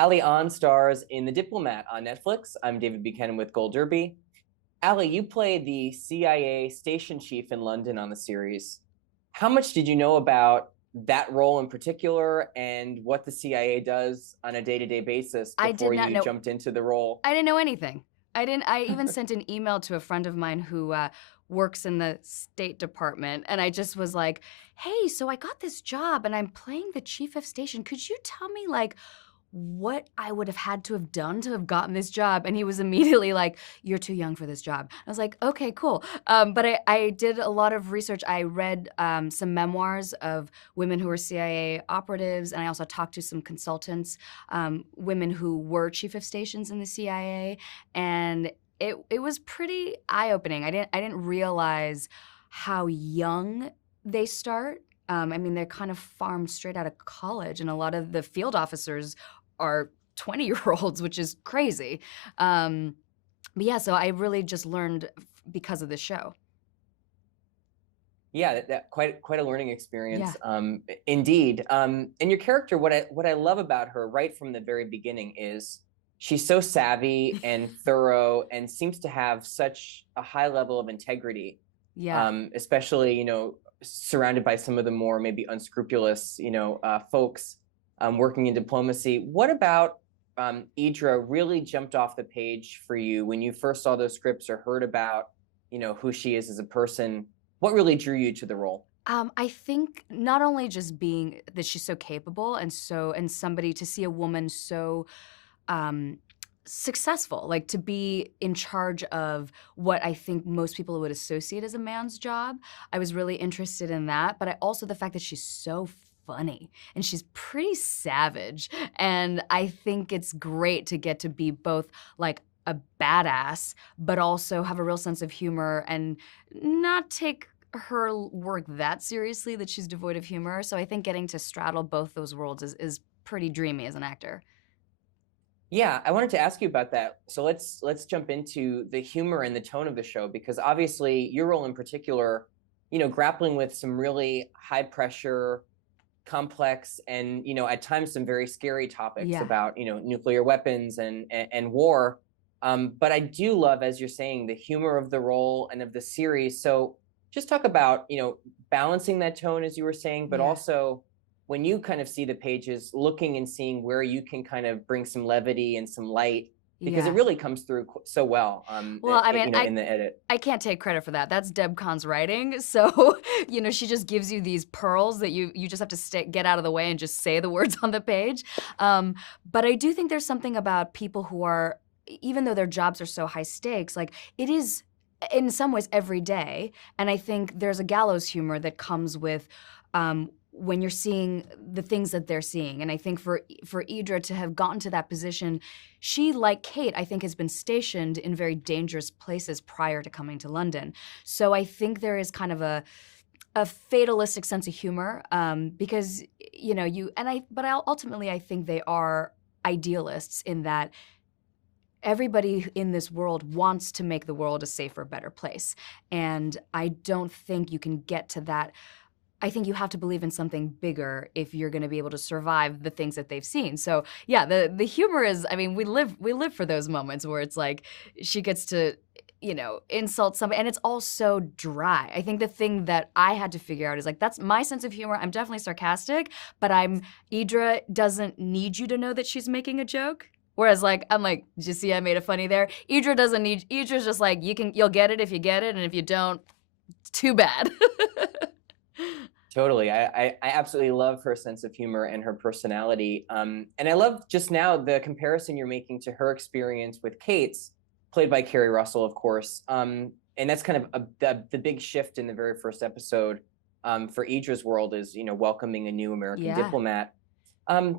Ali On stars in The Diplomat on Netflix. I'm David Buchanan with Gold Derby. Ali, you play the CIA station chief in London on the series. How much did you know about that role in particular and what the CIA does on a day-to-day basis I did before not you know. jumped into the role? I didn't know anything. I even sent an email to a friend of mine who works in the State Department, and I just was like, "Hey, so I got this job, and I'm playing the chief of station. Could you tell me like what I would have had to have done to have gotten this job?" And he was immediately like, "You're too young for this job." I was like, "Okay, cool." But I did a lot of research. I read some memoirs of women who were CIA operatives, and I also talked to some consultants, women who were chief of stations in the CIA, and it was pretty eye-opening. I didn't realize how young they start. I mean, they're kind of farmed straight out of college, and a lot of the field officers are 20-year-olds, which is crazy. But yeah, so I really just learned because of the show. Yeah, that quite a learning Yeah. experience. Indeed. And your character, what I love about her right from the very beginning is she's so savvy and thorough and seems to have such a high level of integrity. Yeah. Especially surrounded by some of the more maybe unscrupulous folks working in diplomacy. What about Eidra really jumped off the page for you when you first saw those scripts or heard about who she is as a person? What really drew you to the role? I think not only just being that she's so capable and somebody to see a woman so um, successful, like to be in charge of what I think most people would associate as a man's job. I was really interested in that, but I also the fact that she's so funny and she's pretty savage. And I think it's great to get to be both like a badass, but also have a real sense of humor and not take her work that seriously that she's devoid of humor. So I think getting to straddle both those worlds is pretty dreamy as an actor. Yeah, I wanted to ask you about that. So let's jump into the humor and the tone of the show because obviously your role in particular, grappling with some really high pressure, complex, and at times some very scary topics Yeah. about nuclear weapons and war. But I do love, as you're saying, the humor of the role and of the series. So just talk about balancing that tone as you were saying, but Yeah. also when you kind of see the pages, looking and seeing where you can kind of bring some levity and some light, because it Yeah. really comes through so well, Well, I mean, in the edit. I can't take credit for that. That's Deb Kahn's writing. So, she just gives you these pearls that you just have to get out of the way and just say the words on the page. But I do think there's something about people who are, even though their jobs are so high stakes, like it is in some ways every day. And I think there's a gallows humor that comes with when you're seeing the things that they're seeing. And I think for Eidra to have gotten to that position, she, like Kate, I think has been stationed in very dangerous places prior to coming to London. So I think there is kind of a fatalistic sense of humor because, but ultimately I think they are idealists in that everybody in this world wants to make the world a safer, better place. And I don't think you can get to that. I think you have to believe in something bigger if you're going to be able to survive the things that they've seen. So yeah, the humor is, I mean, we live for those moments where it's like she gets to, insult somebody, and it's all so dry. I think the thing that I had to figure out is like, that's my sense of humor. I'm definitely sarcastic, but Eidra doesn't need you to know that she's making a joke. Whereas I'm like, did you see I made a funny there? Idra's just like, you'll get it if you get it, and if you don't, too bad. Totally. I absolutely love her sense of humor and her personality. And I love just now the comparison you're making to her experience with Kate's, played by Carrie Russell, of course. And that's kind of the big shift in the very first episode for Idra's world is, welcoming a new American Yeah. diplomat.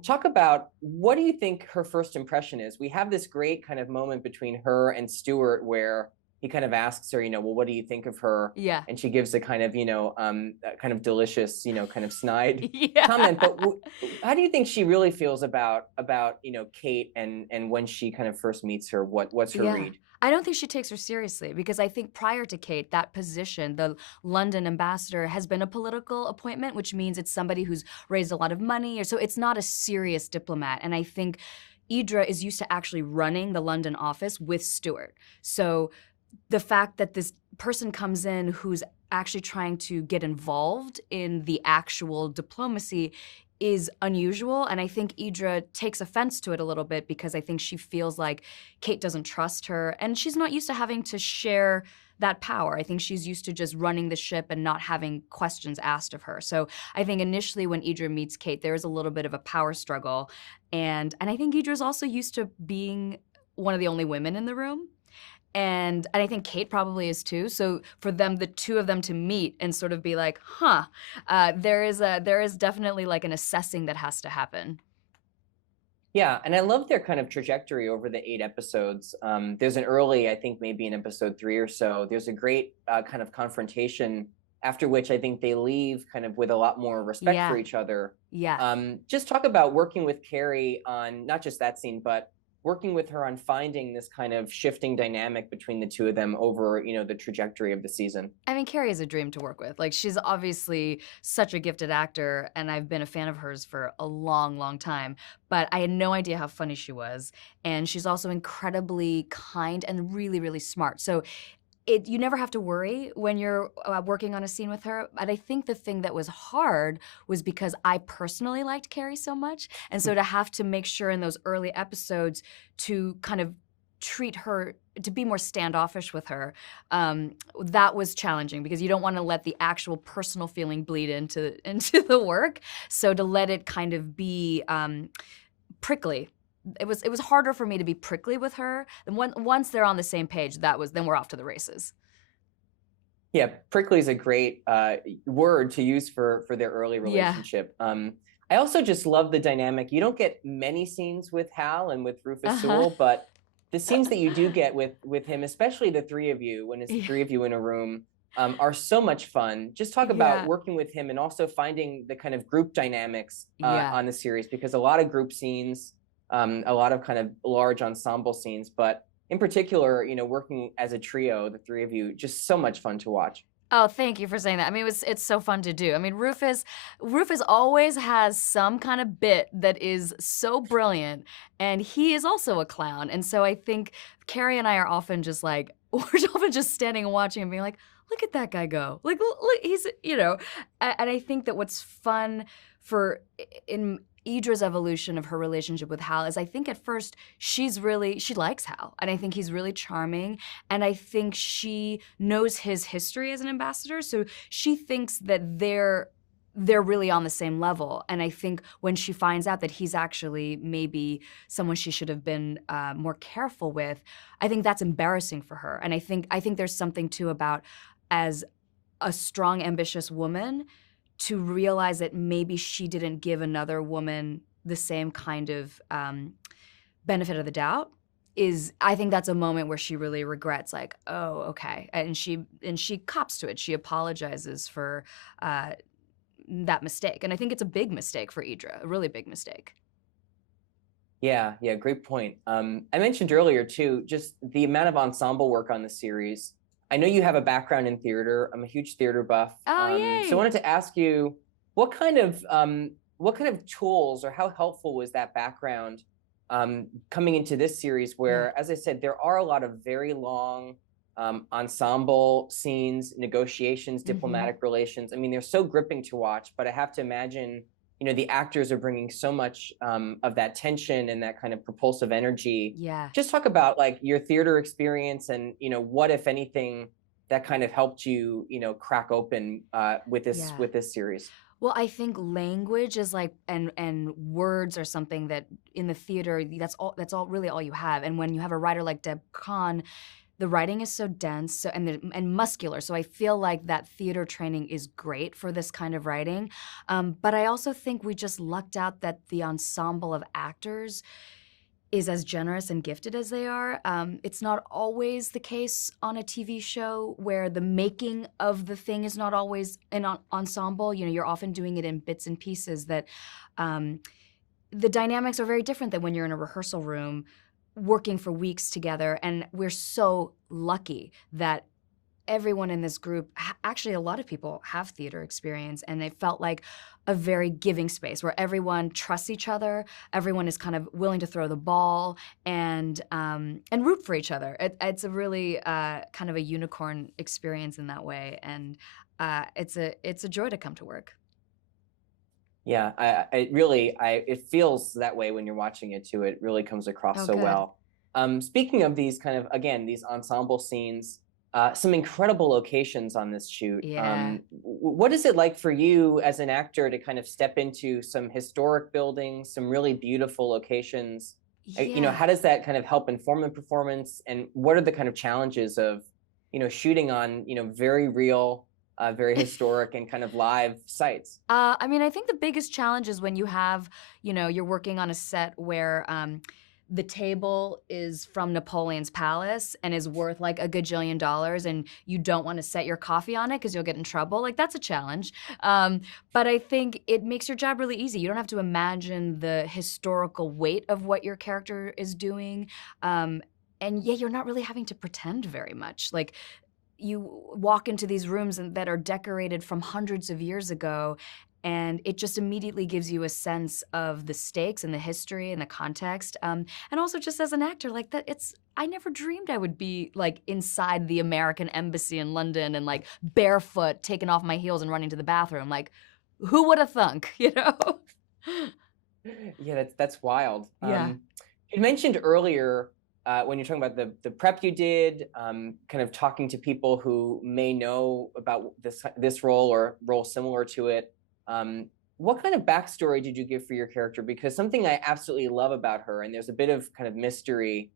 Talk about what do you think her first impression is? We have this great kind of moment between her and Stuart where he kind of asks her, well, what do you think of her? Yeah. And she gives a kind of, kind of delicious, kind of snide Yeah. comment. But how do you think she really feels about Kate and when she kind of first meets her? What's her read? I don't think she takes her seriously because I think prior to Kate, that position, the London ambassador, has been a political appointment, which means it's somebody who's raised a lot of money, or so it's not a serious diplomat. And I think Eidra is used to actually running the London office with Stuart. So the fact that this person comes in who's actually trying to get involved in the actual diplomacy is unusual, and I think Eidra takes offense to it a little bit because I think she feels like Kate doesn't trust her, and she's not used to having to share that power. I think she's used to just running the ship and not having questions asked of her. So I think initially when Eidra meets Kate, there is a little bit of a power struggle, and I think Idra's also used to being one of the only women in the room. And I think Kate probably is too. So for them, the two of them to meet and sort of be like, there is definitely like an assessing that has to happen. Yeah, and I love their kind of trajectory over the 8 episodes. There's an early, I think maybe in episode 3 or so, there's a great kind of confrontation, after which I think they leave kind of with a lot more respect for each other. Yeah. Just talk about working with Carrie on not just that scene, but working with her on finding this kind of shifting dynamic between the two of them over, the trajectory of the season. I mean, Carrie is a dream to work with. Like, she's obviously such a gifted actor, and I've been a fan of hers for a long, long time. But I had no idea how funny she was. And she's also incredibly kind and really, really smart. So you never have to worry when you're working on a scene with her. But I think the thing that was hard was because I personally liked Carrie so much. And so to have to make sure in those early episodes to kind of treat her, to be more standoffish with her, that was challenging because you don't want to let the actual personal feeling bleed into the work. So to let it kind of be prickly. It was harder for me to be prickly with her. And once they're on the same page, then we're off to the races. Yeah, prickly is a great word to use for their early relationship. Yeah. I also just love the dynamic. You don't get many scenes with Hal and with Rufus Sewell, but the scenes that you do get with him, especially the three of you, when it's the three of you in a room, are so much fun. Just talk about working with him and also finding the kind of group dynamics on the series, because a lot of group scenes, a lot of kind of large ensemble scenes, but in particular, working as a trio, the three of you, just so much fun to watch. Oh, thank you for saying that. I mean, it's so fun to do. I mean, Rufus always has some kind of bit that is so brilliant, and he is also a clown. And so I think Carrie and I are often just like, we're often just standing and watching and being like, look at that guy go. Like, look, he's, and I think that what's fun in Eidra's evolution of her relationship with Hal is I think at first she likes Hal, and I think he's really charming, and I think she knows his history as an ambassador, so she thinks that they're really on the same level. And I think when she finds out that he's actually maybe someone she should have been more careful with, I think that's embarrassing for her. And I think there's something too about, as a strong, ambitious woman, to realize that maybe she didn't give another woman the same kind of benefit of the doubt, I think that's a moment where she really regrets, like, oh, okay. And she cops to it. She apologizes for that mistake. And I think it's a big mistake for Eidra, a really big mistake. Yeah, great point. I mentioned earlier too, just the amount of ensemble work on the series. I know you have a background in theater. I'm a huge theater buff. Oh, yay. So I wanted to ask you, what kind of tools, or how helpful was that background coming into this series where, as I said, there are a lot of very long ensemble scenes, negotiations, diplomatic relations. I mean, they're so gripping to watch, but I have to imagine, the actors are bringing so much of that tension and that kind of propulsive energy. Yeah. Just talk about like your theater experience and, what, if anything, that kind of helped you, crack open with this series. Well, I think language is like, and words are something that in the theater, that's all really all you have. And when you have a writer like Deb Kahn, the writing is so dense and muscular, so I feel like that theater training is great for this kind of writing. But I also think we just lucked out that the ensemble of actors is as generous and gifted as they are. It's not always the case on a TV show where the making of the thing is not always an ensemble. You're often doing it in bits and pieces that the dynamics are very different than when you're in a rehearsal room working for weeks together. And we're so lucky that everyone in this group, actually a lot of people have theater experience, and it felt like a very giving space where everyone trusts each other, everyone is kind of willing to throw the ball and root for each other. It's a really kind of a unicorn experience in that way, and it's a joy to come to work. Yeah, it feels that way when you're watching it too. It really comes across Oh, so good. well. Speaking of these kind of, again, these ensemble scenes, some incredible locations on this shoot. Yeah. What is it like for you as an actor to kind of step into some historic buildings, some really beautiful locations? Yeah. How does that kind of help inform the performance? And what are the kind of challenges of, shooting on, very real, very historic and kind of live sites? I mean, I think the biggest challenge is when you have, you're working on a set where the table is from Napoleon's palace and is worth like a gajillion dollars, and you don't want to set your coffee on it because you'll get in trouble. Like, that's a challenge. But I think it makes your job really easy. You don't have to imagine the historical weight of what your character is doing. And yeah, you're not really having to pretend very much. Like, you walk into these rooms that are decorated from hundreds of years ago, and it just immediately gives you a sense of the stakes and the history and the context. And also, just as an actor, like that, I never dreamed I would be like inside the American embassy in London and like barefoot, taking off my heels and running to the bathroom. Like, who would have thunk, Yeah, that's wild. Yeah. You mentioned earlier when you're talking about the prep you did, kind of talking to people who may know about this role or role similar to it. What kind of backstory did you give for your character? Because something I absolutely love about her, and there's a bit of kind of mystery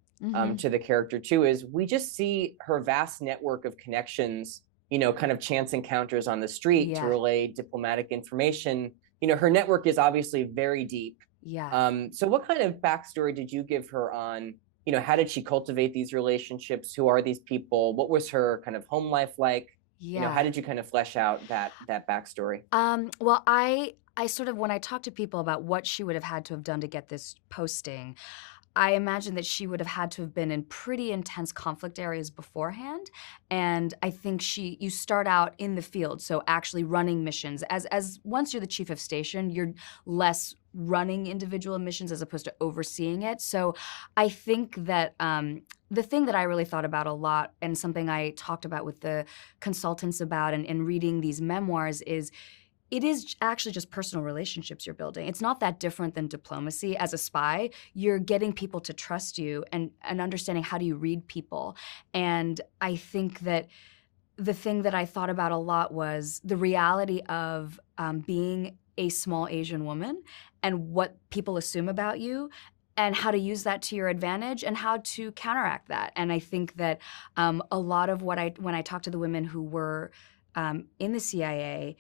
to the character too, is we just see her vast network of connections, kind of chance encounters on the street to relay diplomatic information. Her network is obviously very deep. Yeah. So what kind of backstory did you give her on, how did she cultivate these relationships? Who are these people? What was her kind of home life like? Yeah. How did you kind of flesh out that backstory? Well, I sort of, when I talk to people about what she would have had to have done to get this posting, I imagine that she would have had to have been in pretty intense conflict areas beforehand. And I think you start out in the field, so actually running missions. As once you're the chief of station, you're less running individual missions as opposed to overseeing it. So I think that the thing that I really thought about a lot, and something I talked about with the consultants about and reading these memoirs, is it is actually just personal relationships you're building. It's not that different than diplomacy. As a spy, you're getting people to trust you and understanding how do you read people. And I think that the thing that I thought about a lot was the reality of being a small Asian woman and what people assume about you, and how to use that to your advantage and how to counteract that. And I think that a lot of when I talked to the women who were in the CIA,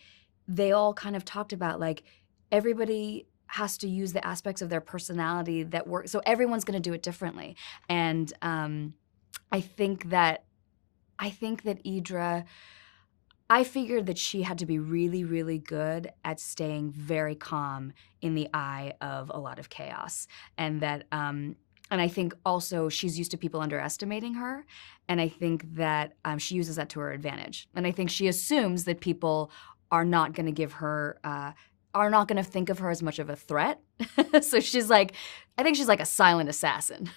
they all kind of talked about like everybody has to use the aspects of their personality that work. So everyone's going to do it differently. And I think that Eidra, I figured that she had to be really, really good at staying very calm in the eye of a lot of chaos. And that, and I think also she's used to people underestimating her. And I think that she uses that to her advantage. And I think she assumes that people are not going to give her, are not going to think of her as much of a threat. So I think she's like a silent assassin.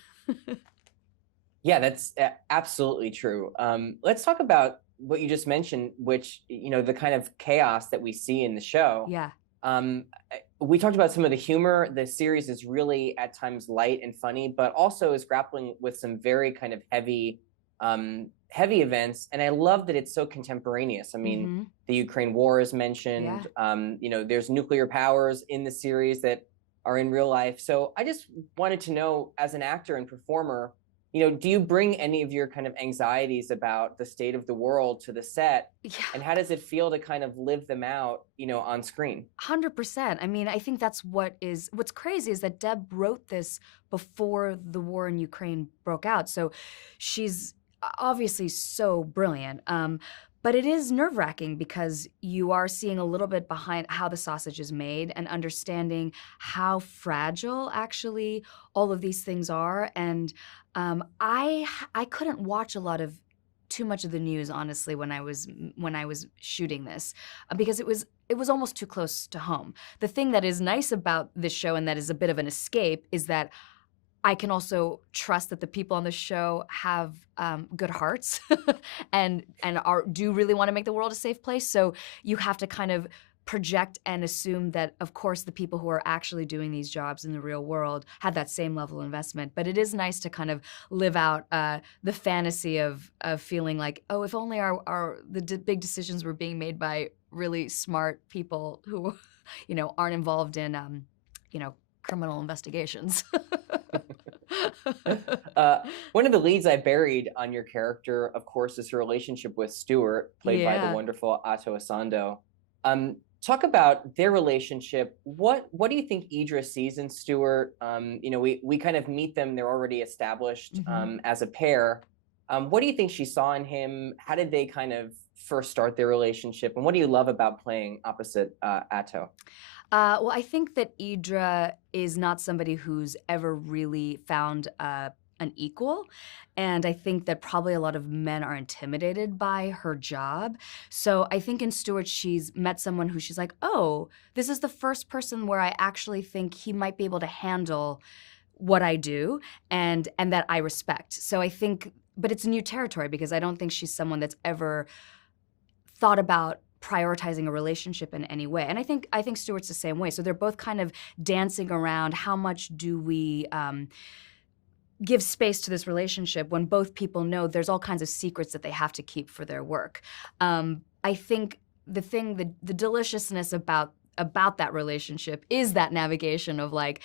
Yeah, that's absolutely true. Let's talk about what you just mentioned, which, the kind of chaos that we see in the show. Yeah. We talked about some of the humor. The series is really at times light and funny, but also is grappling with some very kind of heavy events. And I love that it's so contemporaneous. I mean, the Ukraine war is mentioned. There's nuclear powers in the series that are in real life. So I just wanted to know, as an actor and performer, do you bring any of your kind of anxieties about the state of the world to the set? Yeah. And how does it feel to kind of live them out, on screen? 100%. I mean, I think that's what's crazy is that Deb wrote this before the war in Ukraine broke out. So she's obviously so brilliant. But it is nerve-wracking because you are seeing a little bit behind how the sausage is made and understanding how fragile actually all of these things are. And I couldn't watch a lot of too much of the news, honestly, when I was shooting this, because it was almost too close to home. The thing that is nice about this show, and that is a bit of an escape, is that I can also trust that the people on the show have good hearts and do really want to make the world a safe place. So you have to kind of project and assume that, of course, the people who are actually doing these jobs in the real world have that same level of investment. But it is nice to kind of live out the fantasy of feeling like, oh, if only the big decisions were being made by really smart people who, aren't involved in, criminal investigations. One of the leads I buried on your character, of course, is her relationship with Stuart, played by the wonderful Atto Asando. Talk about their relationship. What do you think Eidra sees in Stuart? We kind of meet them; they're already established as a pair. What do you think she saw in him? How did they kind of first start their relationship? And what do you love about playing opposite Atto? Well, I think that Eidra is not somebody who's ever really found an equal. And I think that probably a lot of men are intimidated by her job. So I think in Stuart, she's met someone who she's like, oh, this is the first person where I actually think he might be able to handle what I do and that I respect. So I think, but it's a new territory because I don't think she's someone that's ever thought about prioritizing a relationship in any way. And I think Stuart's the same way. So they're both kind of dancing around how much do we give space to this relationship when both people know there's all kinds of secrets that they have to keep for their work. I think the deliciousness about that relationship is that navigation of like,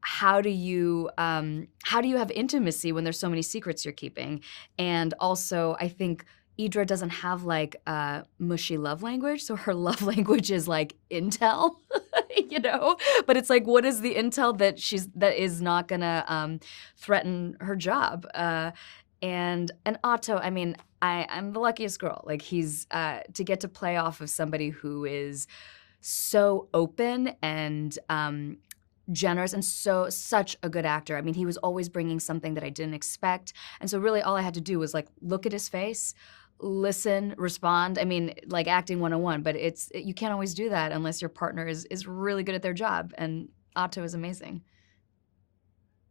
how do you have intimacy when there's so many secrets you're keeping? And also, I think Eidra doesn't have like a mushy love language, so her love language is like intel, But it's like, what is the intel that is not gonna threaten her job? And Atto, I mean, I'm the luckiest girl. Like he's to get to play off of somebody who is so open and generous and such a good actor. I mean, he was always bringing something that I didn't expect, and so really all I had to do was like look at his face, listen, respond. I mean, like acting 101, but you can't always do that unless your partner is really good at their job, and Atto is amazing.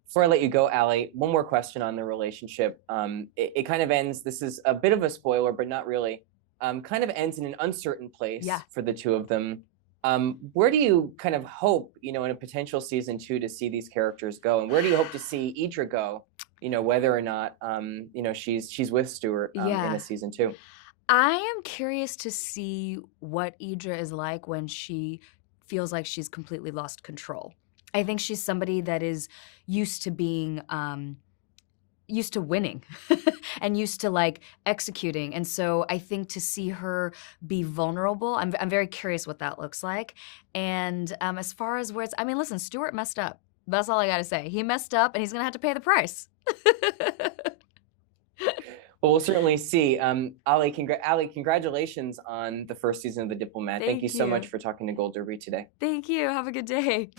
Before I let you go, Allie, one more question on the relationship. It kind of ends, this is a bit of a spoiler, but not really, kind of ends in an uncertain place for the two of them. Where do you kind of hope, in a potential season 2 to see these characters go? And where do you hope to see Eidra go, whether or not, she's with Stuart in a season 2? I am curious to see what Eidra is like when she feels like she's completely lost control. I think she's somebody that is used to being, used to winning and used to like executing. And so I think to see her be vulnerable, I'm very curious what that looks like. And as far as where listen, Stuart messed up. That's all I gotta say. He messed up and he's gonna have to pay the price. Well, we'll certainly see. Allie, congratulations on the first season of The Diplomat. Thank you so much for talking to Gold Derby today. Thank you. Have a good day.